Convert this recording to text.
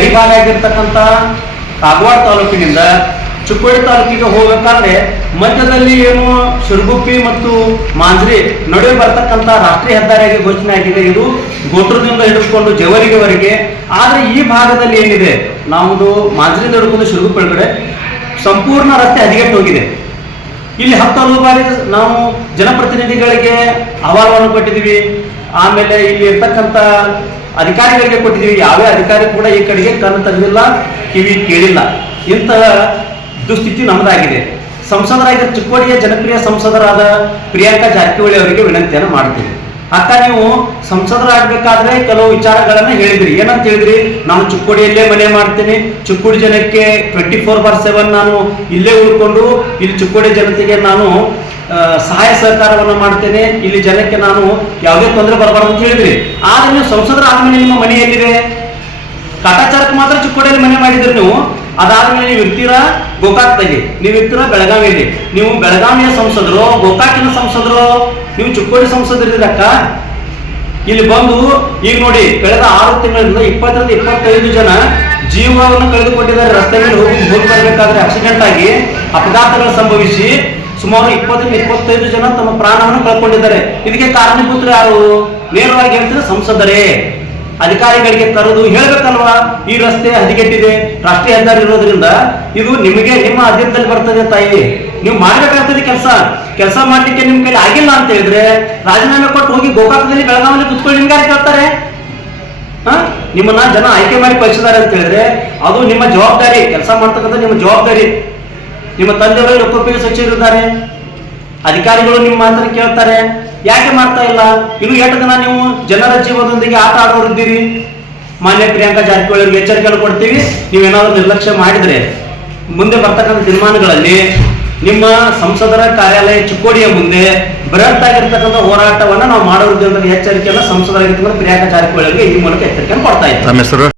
ಗಡಿಭಾಗ ಆಗಿರ್ತಕ್ಕಂಥ ಕಾಗವಾಡ ತಾಲೂಕಿನಿಂದ ಚಿಕ್ಕೋಡಿ ತಾಲೂಕಿಗೆ ಹೋಗಬೇಕಾದ್ರೆ ಮಧ್ಯದಲ್ಲಿ ಏನು ಶಿರಗುಪ್ಪಿ ಮತ್ತು ಮಾಂಜ್ರಿ ನಡುವೆ ಬರ್ತಕ್ಕಂಥ ರಾಷ್ಟ್ರೀಯ ಹೆದ್ದಾರಿಯಾಗಿ ಘೋಷಣೆ ಆಗಿದೆ. ಇದು ಗೋಟ್ರದಿಂದ ಹಿಡಿದುಕೊಂಡು ಜವರಿಗೆವರೆಗೆ. ಆದರೆ ಈ ಭಾಗದಲ್ಲಿ ಏನಿದೆ, ನಮ್ಮದು ಮಾಂಜ್ರಿಯಿಂದ ಹಿಡ್ಕೊಂಡು ಶಿರಗುಪ್ಪಿ ಒಳಗಡೆ ಸಂಪೂರ್ಣ ರಸ್ತೆ ಹದಗೆಟ್ಟು ಹೋಗಿದೆ. ಇಲ್ಲಿ 10 ಬಾರಿ ನಾವು ಜನಪ್ರತಿನಿಧಿಗಳಿಗೆ ಅಹವಾಲನ್ನು ಕೊಟ್ಟಿದ್ದೀವಿ. ಆಮೇಲೆ ಇಲ್ಲಿ ಇರ್ತಕ್ಕಂಥ ಅಧಿಕಾರಿಗಳಿಗೆ ಕೊಟ್ಟಿದ್ದೀವಿ. ಯಾವೇ ಅಧಿಕಾರಿ ಕೂಡ ಈ ಕಡೆಗೆ ಕಣ್ಣು ತೆಗೆದಿಲ್ಲ, ಕಿವಿ ಕೇಳಿಲ್ಲ. ಇಂತಹ ದುಸ್ಥಿತಿ ನಮ್ಮದಾಗಿದೆ. ಸಂಸದರಾಗಿ ಚಿಕ್ಕೋಡಿಯ ಜನಪ್ರಿಯ ಸಂಸದರಾದ ಪ್ರಿಯಾಂಕಾ ಜಾರಕಿಹೊಳಿ ಅವರಿಗೆ ವಿನಂತಿಯನ್ನು ಮಾಡ್ತೀವಿ. ಅಕ್ಕ, ನೀವು ಸಂಸದರಾಗಬೇಕಾದ್ರೆ ಕೆಲವು ವಿಚಾರಗಳನ್ನು ಹೇಳಿದ್ರಿ. ಏನಂತ ಹೇಳಿದ್ರಿ? ನಾನು ಚಿಕ್ಕೋಡಿಯಲ್ಲೇ ಮನೆ ಮಾಡ್ತೀನಿ, ಚಿಕ್ಕೋಡಿ ಜನಕ್ಕೆ 24/7 ನಾನು ಇಲ್ಲೇ ಉಳ್ಕೊಂಡು ಇಲ್ಲಿ ಚಿಕ್ಕೋಡಿ ಜನತೆಗೆ ನಾನು ಸಹಾಯ ಸಹಕಾರವನ್ನು ಮಾಡ್ತೇನೆ, ಇಲ್ಲಿ ಜನಕ್ಕೆ ನಾನು ಯಾವುದೇ ತೊಂದರೆ ಬರಬಾರ್ದು ಅಂತ ಹೇಳಿದ್ರಿ. ಆದ್ರೆ ನೀವು ಸಂಸದರಾದ್ಮೇಲೆ ನಿಮ್ಮ ಮನೆ ಎಲ್ಲಿದೆ? ಕಾಟಾಚಾರಕ್ಕೆ ಮಾತ್ರ ಚಿಕ್ಕೋಡಿಯಲ್ಲಿ ಮನೆ ಮಾಡಿದ್ರಿ ನೀವು. ಅದಾದ್ಮೇಲೆ ನೀವು ಇರ್ತೀರಾ ಗೋಕಾಕ್ದಲ್ಲಿ, ನೀವು ಇರ್ತೀರಾ ಬೆಳಗಾವಿಯಲ್ಲಿ. ನೀವು ಬೆಳಗಾವಿಯ ಸಂಸದರು, ಗೋಕಾಕಿನ ಸಂಸದರು, ನೀವು ಚಿಕ್ಕೋಡಿ ಸಂಸದರಿದ್ದೀರಕ್ಕ. ಇಲ್ಲಿ ಬಂದು ಈಗ ನೋಡಿ, ಕಳೆದ 6 ತಿಂಗಳಿಂದ 20ರಿಂದ 25 ಜನ ಜೀವವನ್ನು ಕಳೆದುಕೊಂಡಿದ್ದಾರೆ. ರಸ್ತೆ ಮೇಲೆ ಹೋಗಿ ಬರಬೇಕಾದ್ರೆ ಆಕ್ಸಿಡೆಂಟ್ ಆಗಿ ಅಪಘಾತಗಳು ಸಂಭವಿಸಿ ಸುಮಾರು 20ರಿಂದ 25 ಜನ ತಮ್ಮ ಪ್ರಾಣವನ್ನು ಕಳ್ಕೊಂಡಿದ್ದಾರೆ. ಇದಕ್ಕೆ ಕಾರಣೀಭೂತರು ಯಾರು? ನೇರವಾಗಿ ಹೇಳ್ತಾರೆ, ಸಂಸದರೇ. ಅಧಿಕಾರಿಗಳಿಗೆ ಕರೆದು ಹೇಳ್ಬೇಕಲ್ವಾ, ಈ ರಸ್ತೆ ಹದಗೆಟ್ಟಿದೆ, ರಾಷ್ಟ್ರೀಯ ಹೆದ್ದಾರಿ ಇರೋದ್ರಿಂದ ಇದು ನಿಮಗೆ ನಿಮ್ಮ ಅಧೀನದಲ್ಲಿ ಬರ್ತದೆ ತಾಯಿ, ನೀವು ಮಾಡ್ಬೇಕಾಗ್ತದೆ. ಕೆಲಸ ಮಾಡ್ಲಿಕ್ಕೆ ನಿಮ್ ಕೈಲಿ ಆಗಿಲ್ಲ ಅಂತ ಹೇಳಿದ್ರೆ ರಾಜೀನಾಮೆ ಕೊಟ್ಟು ಹೋಗಿ ಗೋಕಾಕದಲ್ಲಿ ಬೆಳಗಾವಿಯಲ್ಲಿ ಕುತ್ಕೊಳ್ಳಿ. ನಿಮ್ಗೆ ಯಾರು ಕೇಳ್ತಾರೆ? ನಿಮ್ಮನ್ನ ಜನ ಆಯ್ಕೆ ಮಾಡಿ ಕಳಿಸಿದ್ದಾರೆ ಅಂತ ಹೇಳಿದ್ರೆ ಅದು ನಿಮ್ಮ ಜವಾಬ್ದಾರಿ. ಕೆಲಸ ಮಾಡ್ತಕ್ಕಂಥ ನಿಮ್ಮ ಜವಾಬ್ದಾರಿ. ನಿಮ್ಮ ತಂದೆಯವರು ಲೋಕೋಪಯೋಗಿ ಸಚಿವರಿದ್ದಾರೆ, ಅಧಿಕಾರಿಗಳು ನಿಮ್ಮ ಮಾತನ್ನು ಕೇಳ್ತಾರೆ. ಯಾಕೆ ಮಾಡ್ತಾ ಇಲ್ಲ? ಇನ್ನು 8 ದಿನ ನೀವು ಜನರ ಜೀವನದೊಂದಿಗೆ ಆಟ ಆಡೋರಿದ್ದೀರಿ. ಮಾನ್ಯ ಪ್ರಿಯಾಂಕಾ ಜಾರಕಿಹೊಳಿ ಅವರಿಗೆ ಎಚ್ಚರಿಕೆಯನ್ನು ಕೊಡ್ತೀವಿ. ನೀವೇನಾದ್ರೂ ನಿರ್ಲಕ್ಷ್ಯ ಮಾಡಿದ್ರೆ ಮುಂದೆ ಬರ್ತಕ್ಕಂಥ ದಿನಮಾನಗಳಲ್ಲಿ ನಿಮ್ಮ ಸಂಸದರ ಕಾರ್ಯಾಲಯ ಚಿಕ್ಕೋಡಿಯ ಮುಂದೆ ಬೃಹತ್ ಆಗಿರ್ತಕ್ಕಂಥ ಹೋರಾಟವನ್ನು ನಾವು ಮಾಡೋರಿದ್ದೀವಿ ಅಂತ ಎಚ್ಚರಿಕೆಯನ್ನು ಸಂಸದರಾಗಿರ್ತಕ್ಕಂಥ ಪ್ರಿಯಾಂಕಾ ಜಾರಕಿಹೊಳಿ ಅವರಿಗೆ ಈ ಮೂಲಕ ಎಚ್ಚರಿಕೆಯನ್ನು ಕೊಡ್ತಾ ಇದ್ದೀವಿ.